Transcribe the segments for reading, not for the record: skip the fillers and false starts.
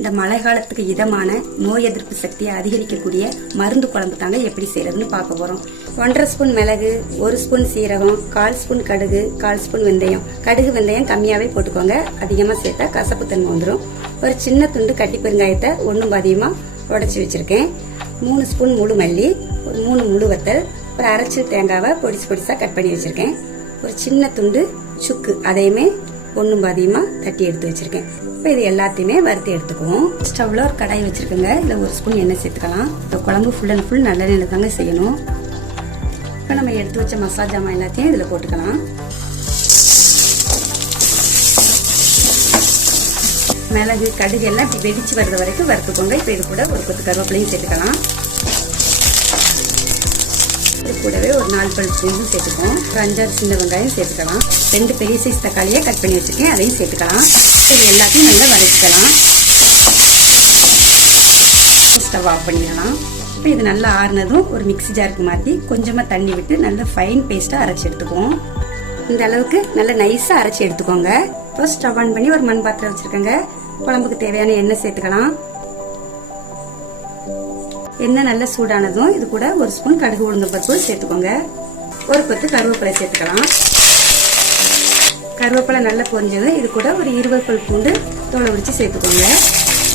இந்த மழை காலத்துக்கு இதமான நோய் எதிர்ப்பு சக்தியை அதிகரிக்கக்கூடிய மருந்து குழம்பு தாங்க எப்படி செய்யறதுன்னு பார்க்க போறோம். 1.5 ஸ்பூன் மிளகு, 1 ஸ்பூன் சீரகம், 1/4 ஸ்பூன் கடுகு, 1/4 ஸ்பூன் வெந்தயம். கடுகு வெந்தயம் கம்மியாவே போட்டுக்கோங்க, அதிகமா சேர்த்தா கசப்பு தன்மை வந்துடும். ஒரு சின்ன துண்டு கட்டி பெருங்காயத்தை ஒன்றும் அதிகமா உடைச்சி வச்சிருக்கேன். 3 ஸ்பூன் முழு மல்லி, 3 முழு வத்தல், ஒரு அரைச்சல் தேங்காவை பொடிசா கட் பண்ணி வச்சிருக்கேன். ஒரு சின்ன துண்டு சுக்கு, அதையுமே ஒன்றும் பாதியமா தட்டி எடுத்து வச்சிருக்கேன். இப்போ இது எல்லாத்தையுமே வறுத்து எடுத்துக்குவோம். ஸ்டவ்ல ஒரு கடாய் வச்சிருக்கோங்க. இதில் 1 ஸ்பூன் எண்ணெய் சேர்த்துக்கலாம். இந்த குழம்பு ஃபுல் அண்ட் ஃபுல் நல்லெண்ணெயில் தாங்க செய்யணும். இப்போ நம்ம எடுத்து வச்ச மசாலா ஜாமான் எல்லாத்தையும் இதில் போட்டுக்கலாம். மிளகு, கடுகு எல்லாம் இப்படி வெடிச்சு வர்றது வரைக்கும் வறுத்துக்கோங்க. இப்போ இது கூட ஒரு கொத்து கருவேப்பிலையும் சேர்த்துக்கலாம். கூடவே ஒரு 4 பல் பூண்டு சேர்த்துக்கோம். ஒரு 5-6 சின்ன வெங்காயம் சேர்த்துக்கலாம். 2 பெரிய சைஸ் தக்காளியை கட் பண்ணி வச்சிருக்கேன், அதையும் சேர்த்துக்கலாம். இது எல்லாத்தையும் நல்லா வதக்கிக்கலாம். ஸ்டவ் ஆஃப் பண்ணிடலாம். இப்போ இது நல்லா ஆறுனதும் ஒரு மிக்ஸி ஜாருக்கு மாற்றி கொஞ்சமாக தண்ணி விட்டு நல்லா ஃபைன் பேஸ்ட்டாக அரைச்சி எடுத்துக்குவோம். இந்த அளவுக்கு நல்லா நைஸாக அரைச்சி எடுத்துக்கோங்க. இப்போ ஸ்டவ் ஆன் பண்ணி ஒரு மண் பாத்திரம் வச்சிருக்கேங்க. குழம்புக்கு தேவையான எண்ணெய் சேர்த்துக்கலாம். எண்ணெய் நல்லா சூடானதும் இது கூட 1 ஸ்பூன் கடுகு உளுந்தம் பருப்பு சேர்த்துக்கோங்க. ஒரு கொத்து கருவேப்பிலை சேர்த்துக்கலாம். கருவேப்பிலை நல்லா பொரிஞ்சதும் இது கூட ஒரு 20 பல் பூண்டு தோலை உரிச்சு சேர்த்துக்கோங்க.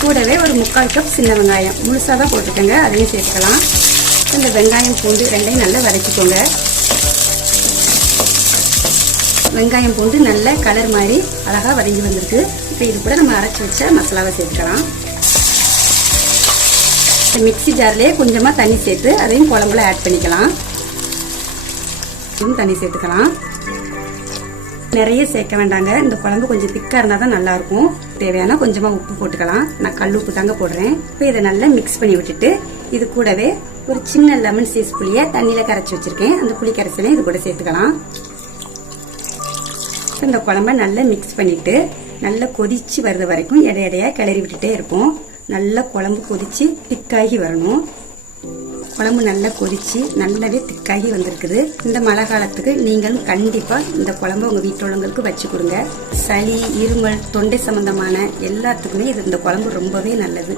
கூடவே ஒரு 3/4 கப் சின்ன வெங்காயம் முழுசாக தான் போட்டுக்கோங்க, அதையும் சேர்த்துக்கலாம். இந்த வெங்காயம் பூண்டு ரெண்டையும் நல்லா வதக்கிக்கோங்க. வெங்காயம் பூண்டு நல்ல கலர் மாதிரி அழகாக வதங்கி வந்திருக்கு. இப்போ இது கூட நம்ம அரைச்சி வச்ச மசாலாவை சேர்த்துக்கலாம். மிக்ஸி ஜார்லேயே கொஞ்சமாக தண்ணி சேர்த்து அதையும் குழம்புல ஆட் பண்ணிக்கலாம். தண்ணி சேர்த்துக்கலாம். நிறைய சேர்க்க வேண்டாங்க, இந்த குழம்பு கொஞ்சம் திக்காக இருந்தால் தான் நல்லாயிருக்கும். தேவையான கொஞ்சமாக உப்பு போட்டுக்கலாம். நான் கல் உப்பு தாங்க போடுறேன். இப்போ இதை நல்லா மிக்ஸ் பண்ணி விட்டுட்டு இது கூடவே ஒரு சின்ன லெமன் சைஸ் புளியை தண்ணியில் கரைச்சி வச்சிருக்கேன், அந்த புளி கரைசலையும் இது கூட சேர்த்துக்கலாம். இந்த குழம்ப நல்லா மிக்ஸ் பண்ணிட்டு நல்லா கொதிச்சு வர்றது வரைக்கும் இடையிடையா கிளறி விட்டுட்டே இருக்கும். நல்லா குழம்பு கொதிச்சு திக்காகி வரணும். குழம்பு நல்லா கொதிச்சு நல்லாவே திக்காகி வந்திருக்குது. இந்த மழை காலத்துக்கு நீங்களும் கண்டிப்பா இந்த குழம்பு உங்க வீட்டில் உள்ளவங்களுக்கு வச்சு கொடுங்க. சளி, இருமல், தொண்டை சம்பந்தமான எல்லாத்துக்குமே இந்த குழம்பு ரொம்பவே நல்லது.